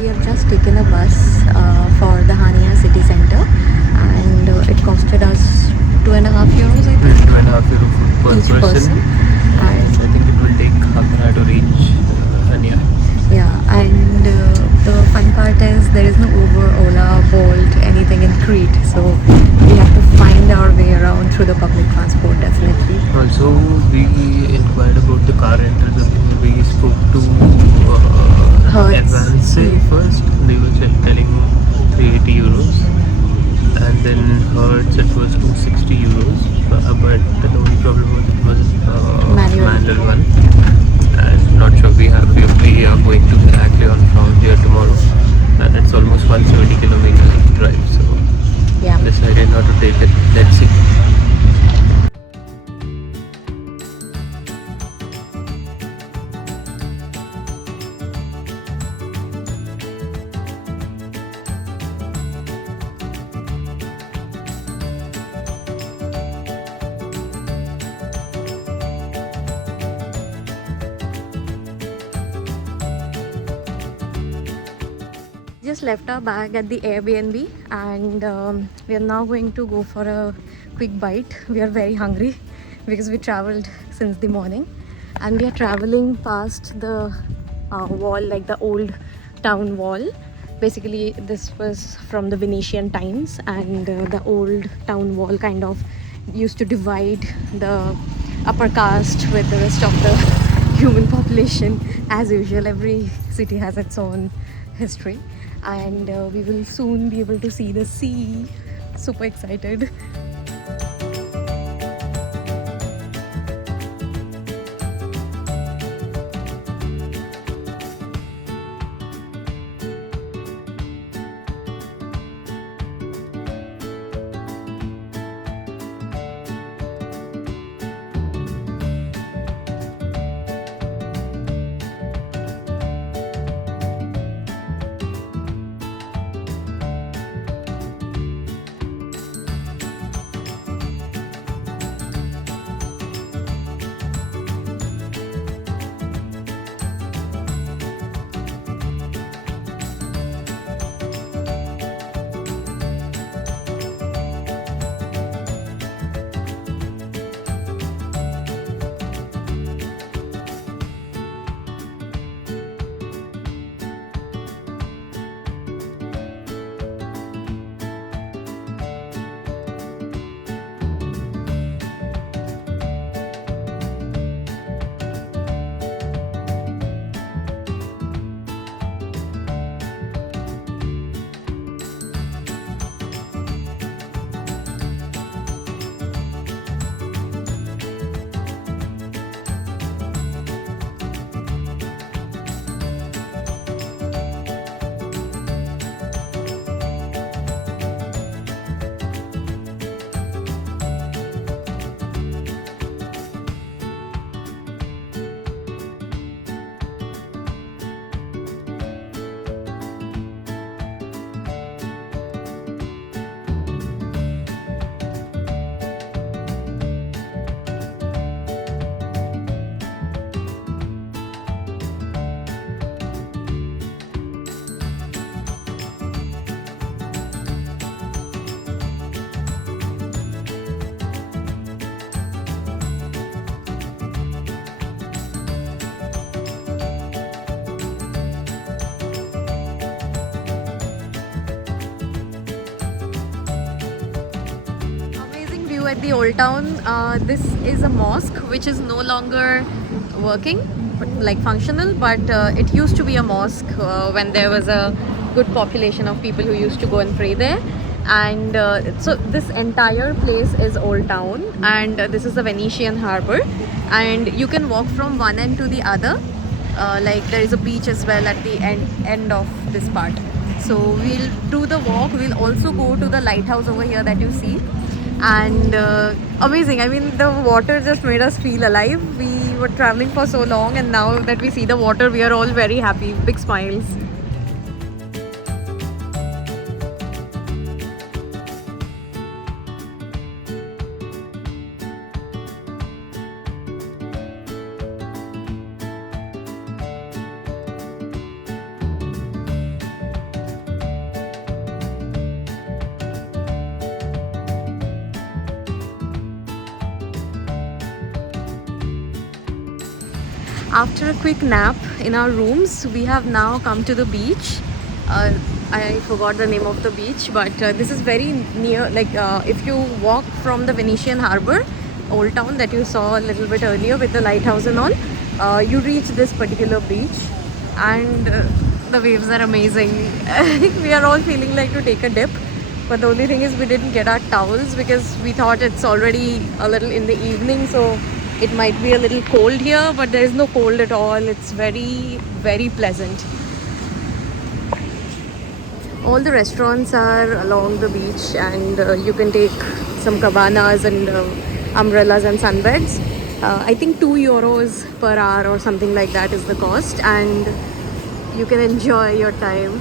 we have just taken a bus for the Hania city center, and it costed us €2.5, I think. €2.5 per Each person. And I think it will take half an hour to reach Hania. Yeah, and the fun part is there is no Uber, Ola, Bolt, anything in Crete, so we have to find our way around through the public transport, definitely. Also, we inquired about the car rentals. We spoke to Hertz. Advance first. They were telling €380, and then Hertz it was €260. But the only problem was it was Manual. one. And not sure we are going to Heraklion from here tomorrow, and it's almost 170 kilometers drive. So Yeah. decided not to take it. Let's see. Just left our bag at the Airbnb, and we are now going to go for a quick bite. We are very hungry because we traveled since the morning, and we are traveling past the wall, like the old town wall. Basically, this was from the Venetian times, and the old town wall kind of used to divide the upper caste with the rest of the human population. As usual, every city has its own history, and we will soon be able to see the sea. Super excited. At the old town, this is a mosque which is no longer working, but like functional, but it used to be a mosque when there was a good population of people who used to go and pray there. And so this entire place is old town, and this is the Venetian harbor, and you can walk from one end to the other. Like there is a beach as well at the end of this part. So we'll do the walk. We'll also go to the lighthouse over here that you see, and amazing. I mean, the water just made us feel alive. We were traveling for so long, and now that we see the water, we are all very happy, big smiles. After a quick nap in our rooms, we have now come to the beach. I forgot the name of the beach, but this is very near. Like if you walk from the Venetian Harbour, Old Town that you saw a little bit earlier with the lighthouse and all, you reach this particular beach, and the waves are amazing. We are all feeling like to take a dip, but the only thing is we didn't get our towels because we thought it's already a little in the evening, so it might be a little cold here, but there is no cold at all. It's very, very pleasant. All the restaurants are along the beach, and you can take some cabanas and umbrellas and sunbeds. I think €2 per hour or something like that is the cost, and you can enjoy your time.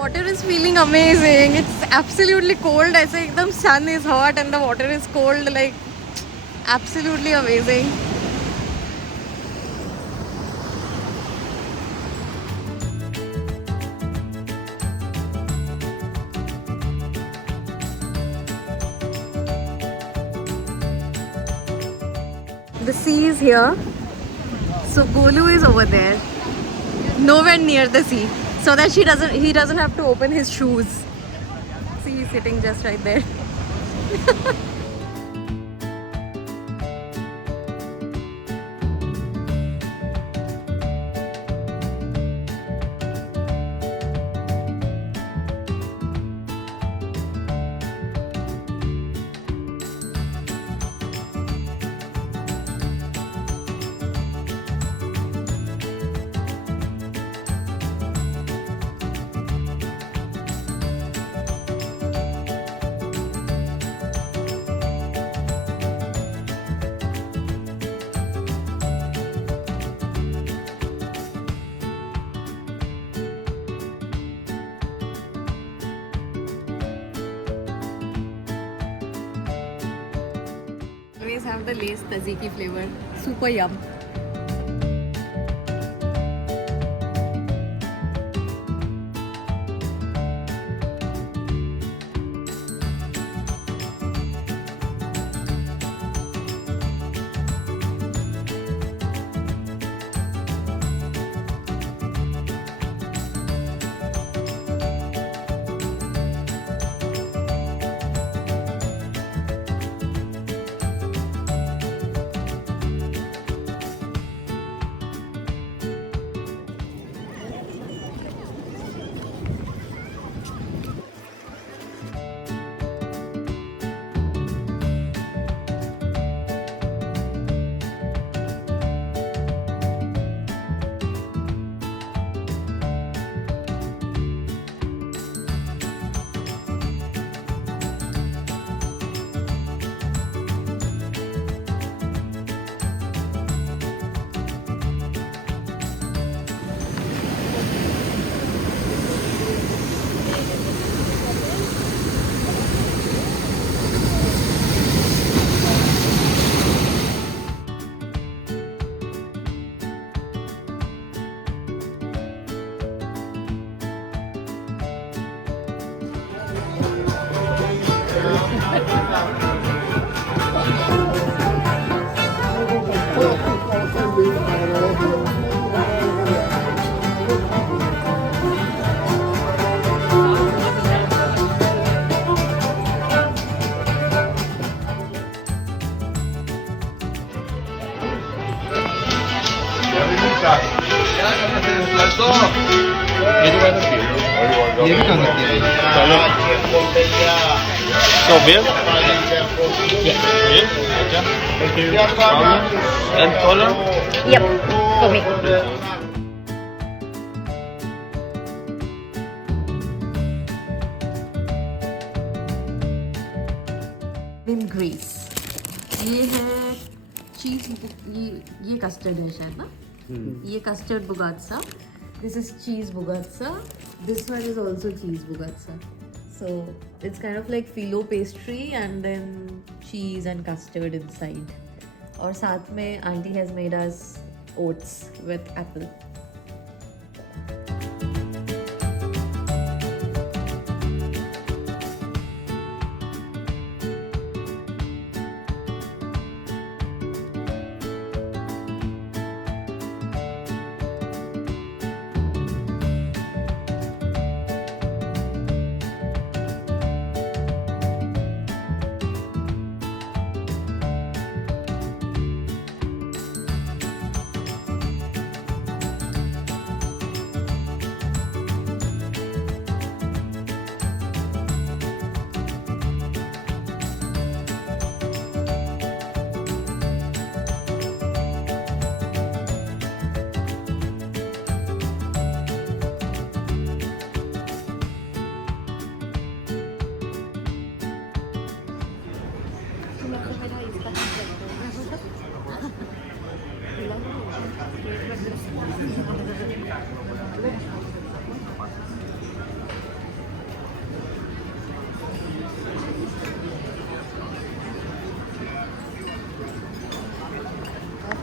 Water is feeling amazing. It's absolutely cold. I say the sun is hot and the water is cold. Like absolutely amazing. The sea is here. So Golu is over there, nowhere near the sea, so that he doesn't have to open his shoes. See, he's sitting just right there. Always have the Lay's tzatziki flavor. Super yum. ये भी खा सकते हैं। So beer? Beer? Okay. Thank you. And cola? Yep, for me. In Greece. ये है चीज, ये custard है शायद ना, ये custard बुगात्सा. This is cheese bugatsa. This one is also cheese bugatsa. So it's kind of like phyllo pastry and then cheese and custard inside. और साथ में auntie has made us oats with apple.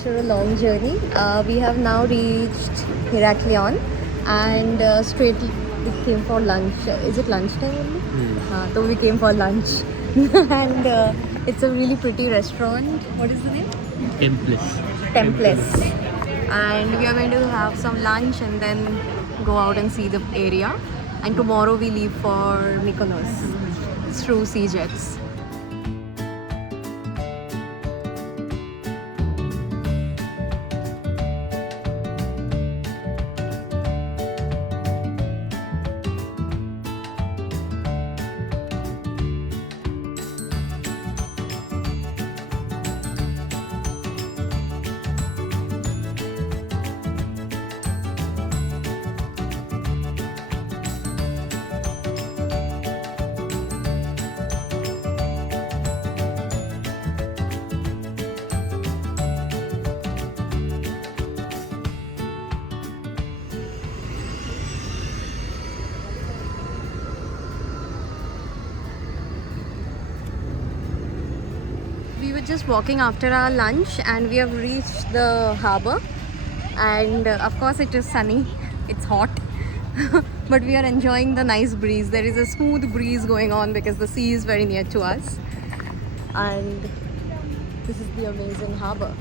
After a long journey, we have now reached Heraklion, and straight we came for lunch. Is it lunchtime only? So we came for lunch, and it's a really pretty restaurant. What is the name? Temples. And we are going to have some lunch and then go out and see the area. And tomorrow we leave for Mykonos through Sea Jets. We were just walking after our lunch and we have reached the harbour, and of course it is sunny, it's hot but we are enjoying the nice breeze. There is a smooth breeze going on because the sea is very near to us, and this is the amazing harbour.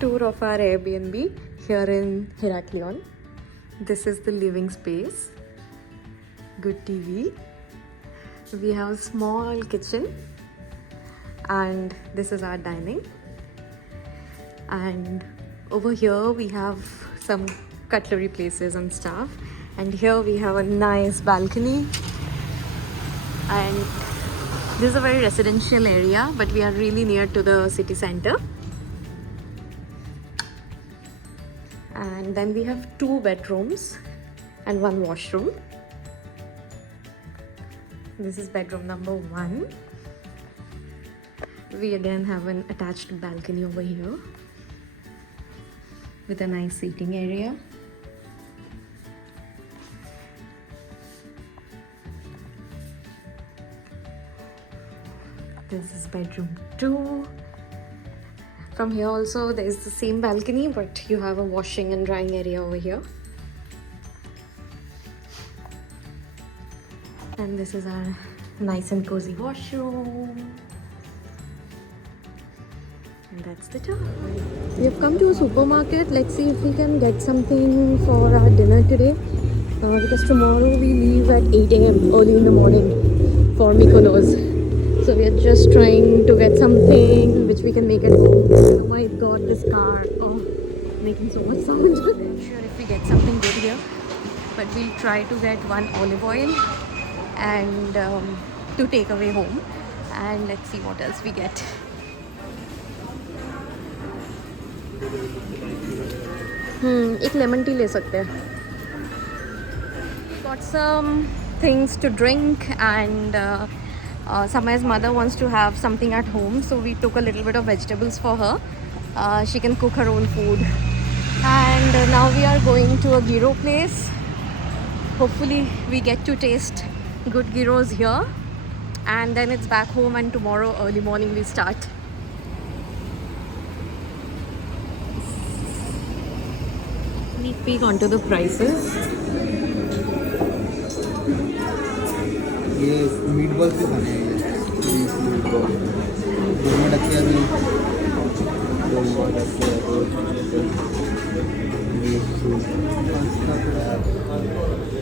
Tour of our Airbnb here in Heraklion. This is the living space. Good TV. We have a small kitchen, and this is our dining. And over here we have some cutlery places and stuff. And here we have a nice balcony. And this is a very residential area, but we are really near to the city center. And then we have 2 bedrooms and 1 washroom. This is bedroom number 1. We again have an attached balcony over here with a nice seating area. This is bedroom 2. From here also there is the same balcony, but you have a washing and drying area over here. And this is our nice and cozy washroom. And that's the tour. We have come to a supermarket. Let's see if we can get something for our dinner today. Because tomorrow we leave at 8 a.m. early in the morning for Mykonos. So we are just trying to get something which we can make at home. Oh my god, this car. Oh, making so much sound. I'm sure if we get something good here. But we'll try to get one olive oil and to take away home. And let's see what else we get. एक lemon tea ले सकते हैं. Got some things to drink and Samaya's mother wants to have something at home, so we took a little bit of vegetables for her. She can cook her own food. And now we are going to a gyro place. Hopefully we get to taste good gyros here, and then it's back home, and tomorrow early morning we start. Sneak peek onto the prices. ये meatball भी खाने हैं. बहुत अच्छे हैं. बहुत अच्छे हैं.